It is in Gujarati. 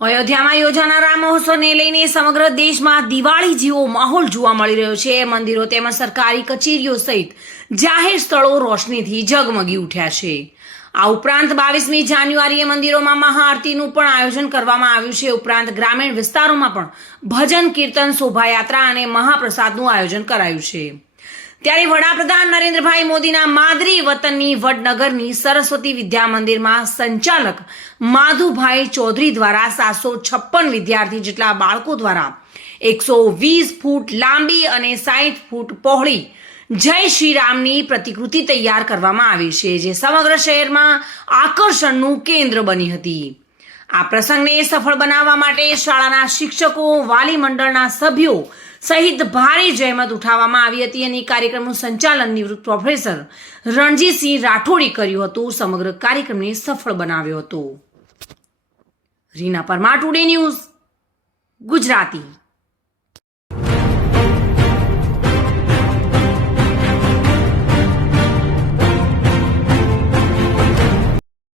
અયોધ્યામાં યોજાનારા મહોત્સવને લઈને સમગ્ર દેશમાં દિવાળી જેવો માહોલ જોવા મળી રહ્યો છે। મંદિરો તેમજ સરકારી કચેરીઓ સહિત જાહેર સ્થળો રોશનીથી ઝગમગી ઉઠ્યા છે। આ ઉપરાંત 22મી જાન્યુઆરીએ મંદિરોમાં મહાઆરતીનું પણ આયોજન કરવામાં આવ્યું છે। ઉપરાંત ગ્રામીણ વિસ્તારોમાં પણ ભજન કીર્તન શોભાયાત્રા અને મહાપ્રસાદનું આયોજન કરાયું છે। ત્યારે વડાપ્રધાન નરેન્દ્રભાઈ મોદીના માદરી વતનની વડનગરની સરસ્વતી વિદ્યા મંદિરમાં સંચાલક માધુભાઈ ચૌધરી દ્વારા 756 વિદ્યાર્થી જેટલા બાળકો દ્વારા 120 ફૂટ લાંબી અને 60 ફૂટ પહોળી જય શ્રી રામની પ્રતિકૃતિ તૈયાર કરવામાં આવી છે, જે સમગ્ર શહેરમાં આકર્ષણનું કેન્દ્ર બની હતી। આ પ્રસંગને સફળ બનાવવા માટે શાળાના શિક્ષકો, વાલી મંડળના સભ્યો સહિત ભારે જહેમત ઉઠાવવામાં આવી હતી અને કાર્યક્રમનું સંચાલન નિવૃત્ત પ્રોફેસર રણજીતસિંહ રાઠોડે કર્યું હતું। સમગ્ર કાર્યક્રમને સફળ બનાવ્યો હતો। Reena Parmar, today news, Gujarati.